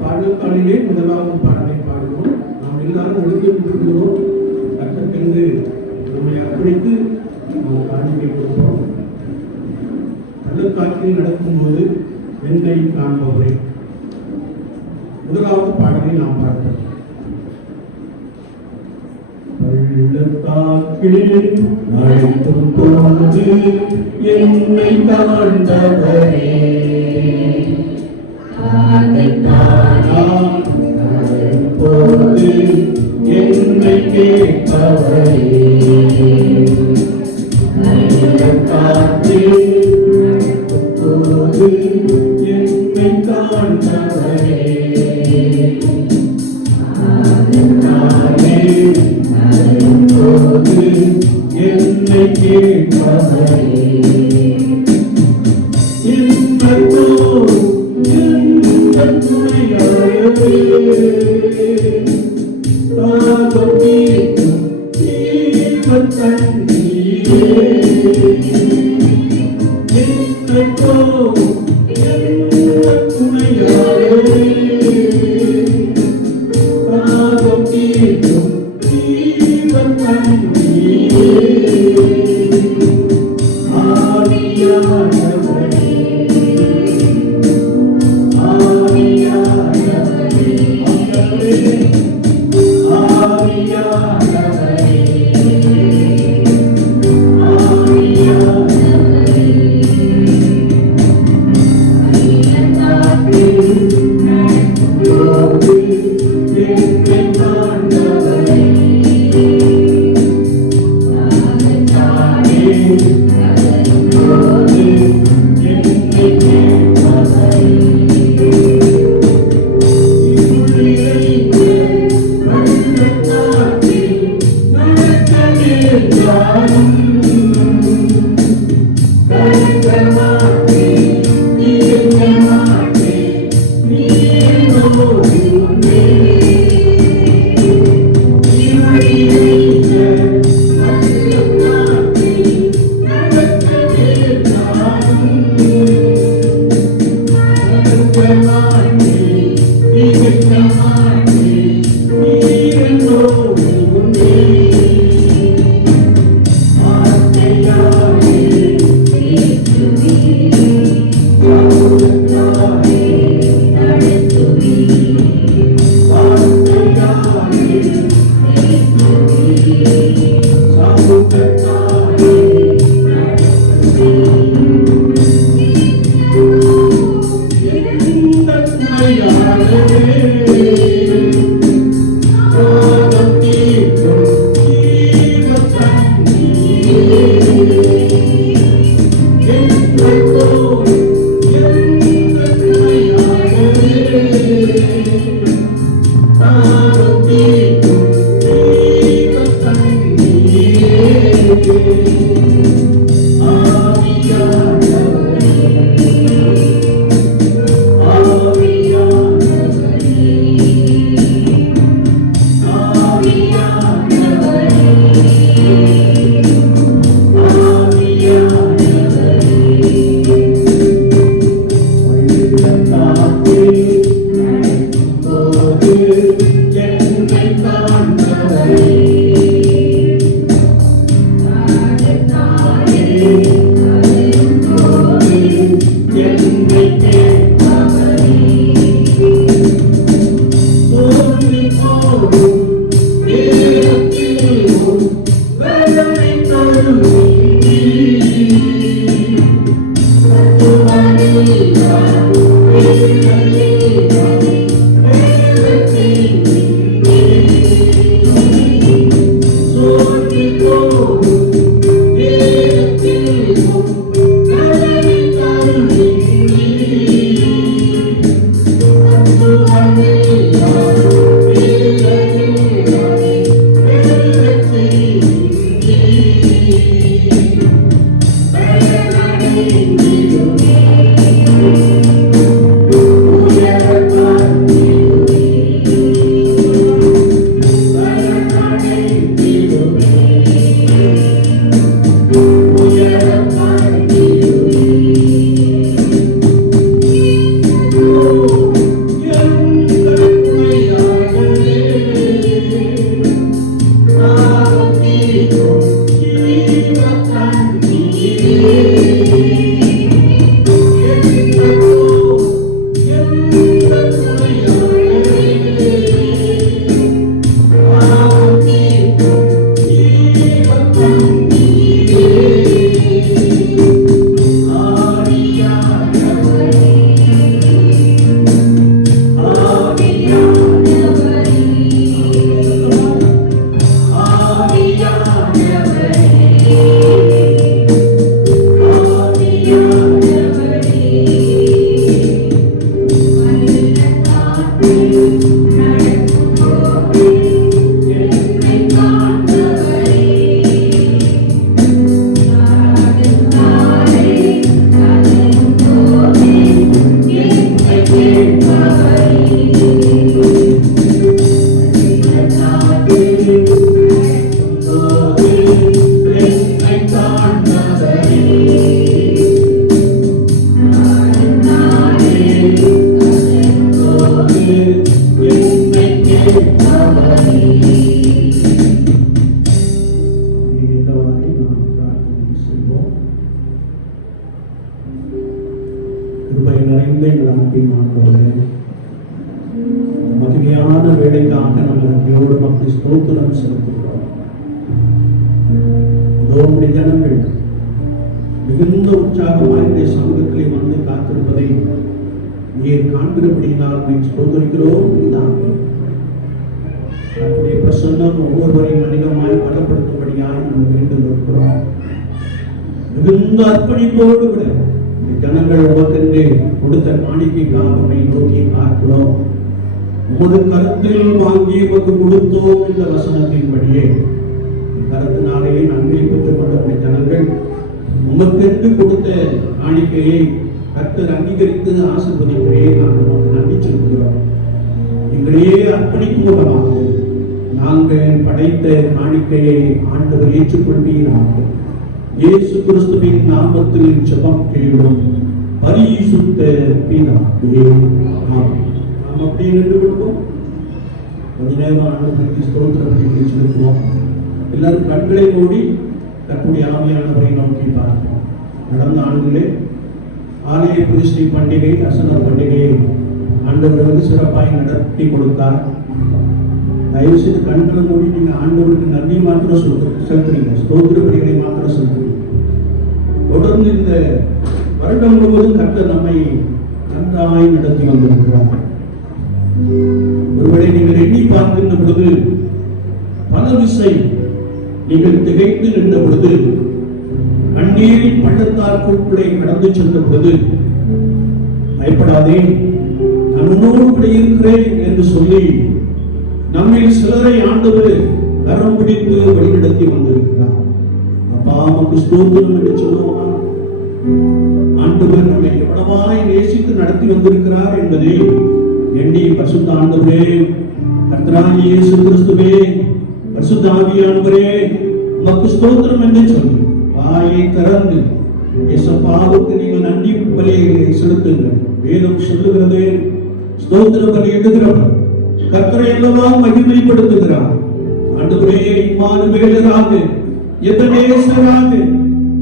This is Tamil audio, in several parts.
பாடல்களிலே முதலாவது பாடலை பாடுவோம். நாம் எல்லாரும் ஒழுங்கிருக்கிறோம். கட்டத்திலிருந்து நம்மை அர்ப்பணித்து நாம் காணிக்கை கொடுக்கிறோம். பள்ளத்தாக்கில் நடக்கும்போது என்னை காண்பவரை முதலாவது பாடலை நாம் பார்ப்போம். பள்ளத்தாக்கில் நடக்கும் போது என்னை காண்பவரே, போது என்னை கேட்பவரே, பள்ளத்தாக்கில் நடக்கும் போது என்னை காண்பவரே, போது என்னை கேட்பவரே, மகிமையான வேலைக்காக நம்ம நன்றியோடு மக்கள் ஸ்தோத்திரம் செலுத்துகிறோம். உங்களுடைய ஜனங்கள் மிகுந்த உற்சாகமாக சமூகத்திலே வந்து காத்திருப்பதை நீர் காண்கிறபடியினால் ஸ்தோத்திரிக்கிறோம். அப்படியே பிரசன்னம் ஒவ்வொருவரையும் அதிகமாய் பலப்படுத்தும்படியாக நம்ம வேண்டும் இருக்கிறோம். மிகுந்த அர்ப்பணிப்போடு விட ஜனங்கள் உமக்கென்று கொடுத்த காணிக்கைக்காக நோக்கி பார்க்கிறோம். உமது கருத்தில் வாங்கி உமக்கு கொடுத்தோம் என்ற வசனத்தின்படியே கருத்தினாலே நன்மை பெற்றுக் கொண்ட ஜனங்கள் உமக்கென்று கொடுத்த காணிக்கையை கர்த்தர் அங்கீகரித்து ஆசீர்வதிக்கிறே நாங்கள் நன்றி செலுத்துகிறோம். எங்களையே அர்ப்பணிக்கும் மூலமாக நாங்கள் படைத்த காணிக்கையை ஆண்டவர் ஏற்றுக்கொள்வீராக. இயேசு கிறிஸ்துவின் நாமத்தில் ஜெபம் கேளும் பரிசுத்த பிதாவே. நாம் அப்படியே நின்று விடுவோம். கொஞ்ச நேரம் ஆண்டவருக்கு ஸ்தோத்திரம் செலுத்துவோம். எல்லாரும் கண்களை மூடி கர்த்தருடைய ஆவியானவரை நோக்கி பார்ப்போம். நடந்த ஆண்டுகளே ஆலய பிரதிஷ்டை பண்டிகை, அசன பண்டிகையை ஆண்டவர்களுக்கு சிறப்பாக நடத்தி கொடுத்தார். தயவு செய்து கண்களை மூடி நீங்க ஆண்டவருக்கு நன்றி மாத்திரம் செலுத்துறீங்க, ஸ்தோத்திர பலிகளை மாத்திரம் செலுத்துறீங்க. தொடர்ந்து இந்த வருடம் முழுவதும் கர்த்தர் நம்மை நன்றாய் நடத்தி வந்திருக்கிறார். ஒருவேளை நீங்கள் எண்ணி பார்க்கின்ற பொழுது பல விசை நீங்கள் திகைத்து நின்ற பொழுது, கண்ணீரின் பள்ளத்தாக்குள்ளே கடந்து சென்ற பொழுது, பயப்படாதே நான் உன்னோடு கூட இருக்கிறேன் என்று சொல்லி நம்மில் சிலரை ஆண்டவர் கரம் பிடித்து வழிநடத்தி வந்திருக்கிறார். அப்பா நமக்கு ஸ்தோத்திரம் என்று சொல்லுவோமா? ஆண்டவர் நம்மை எவ்வளவாய் நேசித்து நடத்தி வந்திருக்கிறார் என்பதை எண்ணி பரிசுத்த ஆண்டவரே, கர்த்தராகிய இயேசு கிறிஸ்துவே, பரிசுத்த ஆவியானவரே உமக்கு ஸ்தோத்திரம் என்று சொல்லி வாயை திறந்து இயேசுவுக்கு நீங்கள் நன்றி பலியை செலுத்துங்கள். வேதம் சொல்லுகிறது, ஸ்தோத்திர பலி எடுக்கிறவர் கர்த்தரை அல்லவா மகிமைப்படுத்துகிறார். ஆண்டவரே இம்மானுவேலராக எபனேசராக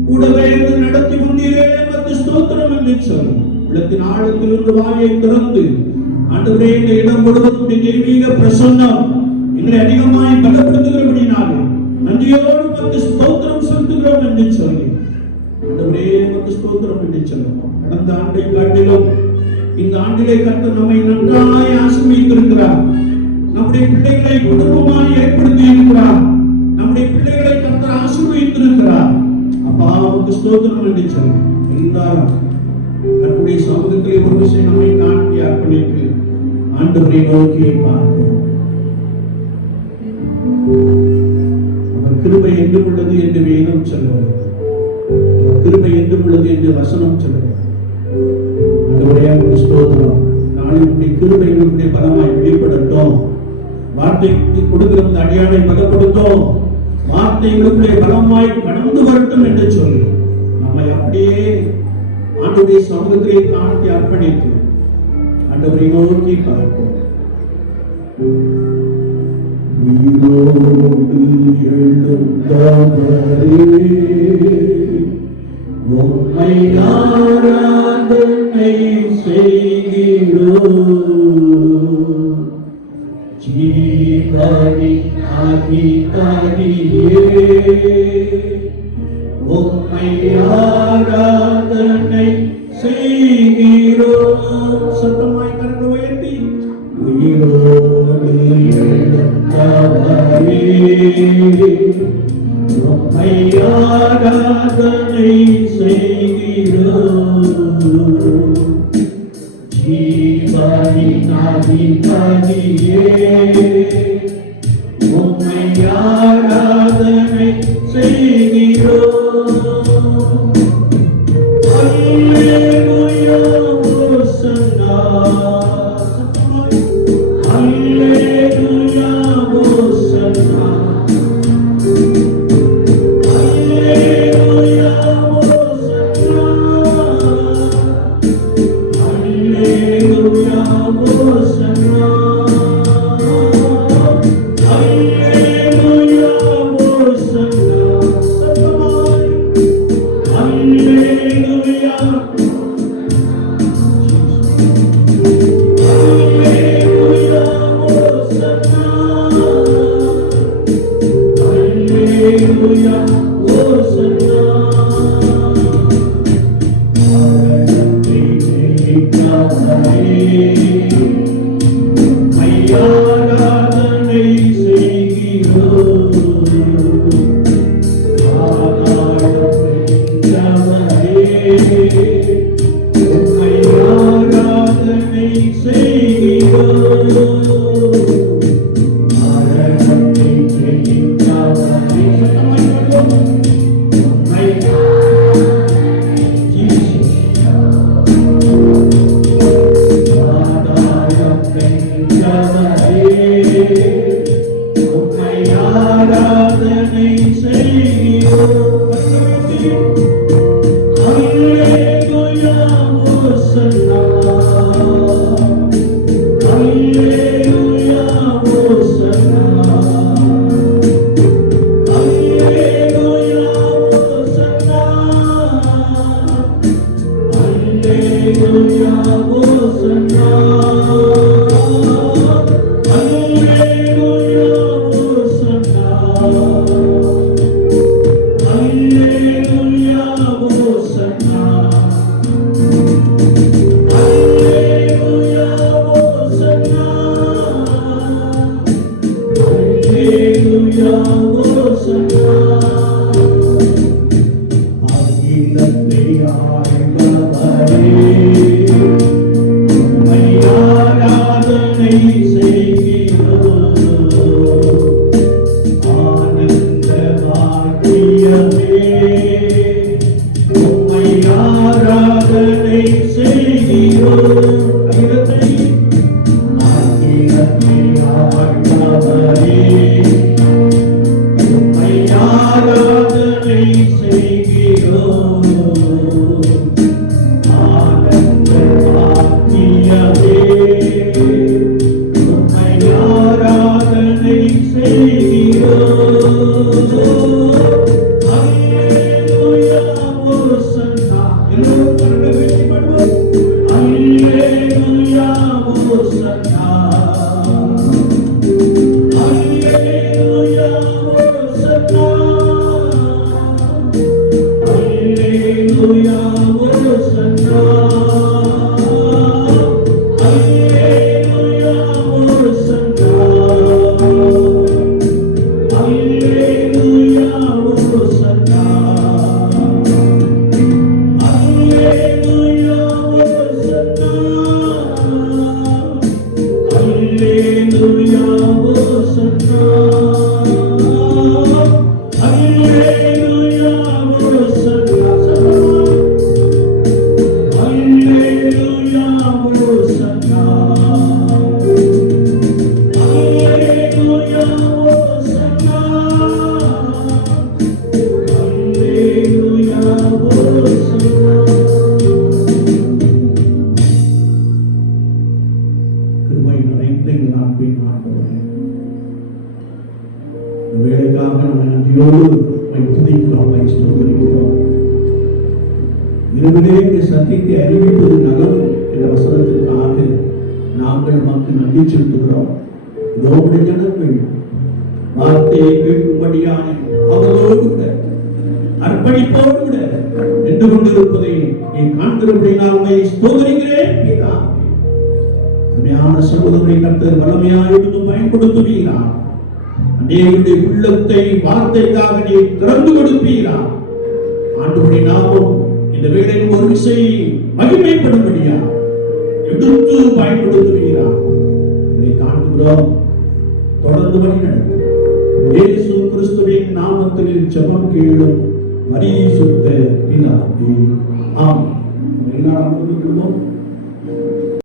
கூடவே நடத்தி வந்தீரே உமக்கு ஸ்தோத்திரம் என்று சொல்லி உள்ளத்தின் ஆழத்திலிருந்து வாயை திறந்து ஆண்டவரே இந்த இடம் முழுவதும் தெய்வீக பிரசன்னம் எங்களை அதிகமாய் பலப்படுத்துகிறபடினாலே நன்றியோடு உமக்கு ஸ்தோத்திரம் செலுத்துகிறோம் என்று சொல்லி ஆண்டவரே உமக்கு ஸ்தோத்திரம் என்று சொல்லுவோம். கடந்த ஆண்டை காட்டிலும் இந்த ஆண்டிலே கர்த்தர் நம்மை நன்றாய் ஆசீர்வதித்திருக்கிறார். நம்முடைய பிள்ளைகளை குடும்பமாய் ஏற்படுத்தி இருக்கிறார். நம்முடைய பிள்ளைகளை கர்த்தர் ஆசீர்வதித்திருக்கிறார். அப்பா உமக்கு ஸ்தோத்திரம் என்று சொல்லி எல்லாரும் கர்த்தருடைய சமூகத்திலே ஒரு விஷயம் நம்மை காட்டி அர்ப்பணித்து ஆண்டவரை நோக்கி பார்ப்போம். அவர் கிருபை என்றும் உள்ளது என்று வேதம் சொல்லுவது, கிருபை என்றும் உள்ளது என்று வசனம் சொல்லுவது. ஆண்டவரே உமக்கு ஸ்தோத்திரம். நாளினுடைய கிருபை எங்களுடைய பலமாய் வெளிப்படட்டும். வார்த்தைக்கு கொடுக்கிற அடியானை பலப்படுத்தும். வார்த்தை எங்களுடைய பலமாய் கடந்து வரட்டும் என்று சொல்லி நம்மை அப்படியே ஆண்டவருடைய சமூகத்திலே காட்டி அர்ப்பணித்து ஆண்டவரை நோக்கி பார்ப்போம். உம்மை ஆராதனை செய்கிறோம். ஜீவனி அதிகாரியே உம்மை ஆராதனை செய்கிறோம். சத்தமாய் கரங்களை உயர்த்தி உயிரோடு எழுந்தவரே உம்மை ஆராதனை செய்கிறோம். ஜீவனின் அதிகாரியே உம்மை ஆராதனை செய்கிறோம். அல்லேலூயா ஹோசன்னா. மரணத்தை ஜெயித்தவரே. சத்தமாய் பாடுவோம். உம்மை ஆதாயம் வென்றவரே. உம்மை ஆராதனை செய்கிறோம். அல்லேலூயா ஓசன்னா. அல்லேலூயா ஓசன்னா. அல்லேலூயா ஓசன்னா. அல்லேலூயா ஓசன்னா. அல்லேலூயா ஓசன்னா. அல்லேலூயா ஓசன்னா. அல்லேலூயா ஓசன்னா. அல்லேலூயா ஓசன்னா. அகிலத்தை ஆள்பவரே, உம்மை ஆராதனை செய்கிறோம். ஆனந்த பாக்கியமே, உம்மை ஆராதனை செய்கிறோம். அகிலத்தை ஆள்பவரே, உம்மை ஆராதனை செய்கிறோம். ஆனந்த பாக்கியமே, உம்மை ஆராதனை செய்கிறோம். அல்லேலூயா ஓசன்னா. எல்லோரும் கரங்களை உயர்த்தி பாடுவோம். அல்லேலூயா ஓசன்னா. அல்லேலூயா ஓசன்னா. அல்லேலூயா ஓசன்னா. அல்லேலூயா ஓசன்னா. அல்லேலூயா ஓசன்னா. அல்லேலூயா ஓசன்னா. அல்லேலூயா ஓசன்னா. அல்லேலூயா ஓசன்னா. அல்லேலூயா ஓசன்னா. அல்லேலூயா ஓசன்னா. அல்லேலூயா ஓசன்னா. கிருபை நிறைந்த எங்கள் அன்பின் ஆண்டவரே, இந்த வேலைக்காக நாங்கள் நன்றியோடு உம்மை துதிக்கிறோம், உம்மை ஸ்தோத்திரிக்கிறோம். இருவரே இந்த சத்தியத்தை அறிவிப்பது நலம் என்ற வசனத்திற்காக நாங்கள் உமக்கு நன்றி செலுத்துகிறோம். இதோ உம்முடைய ஜனங்கள் வார்த்தையை கேட்கும்படியான அவரோடு கூட அர்ப்பணிப்போடு கூட நின்று கொண்டிருப்பதை நீ காண்கிறபடினால் உம்மை ஸ்தோத்திரிக்கிறேன் பிதாவே. அருமையான சகோதரரை கர்த்தர் வல்லமையாக எடுத்து பயன்படுத்துவீரா. அநேகருடைய உள்ளத்தை வார்த்தைக்காக நீ திறந்து கொடுப்பீரா. ஆண்டவருடைய நாமம் இந்த வேளையில் ஒரு விசை மகிமைப்படும்படியா எடுத்து பயன்படுத்துவீரா. இதை தாண்டுகிறோம். தொடர்ந்து வழி நடத்தும் இயேசு கிறிஸ்துவின் நாமத்தில் ஜெபம் கேளும் பரிசுத்த பிதாவே. ஆமென். எல்லாரும் அமர்ந்து கொள்வோம்.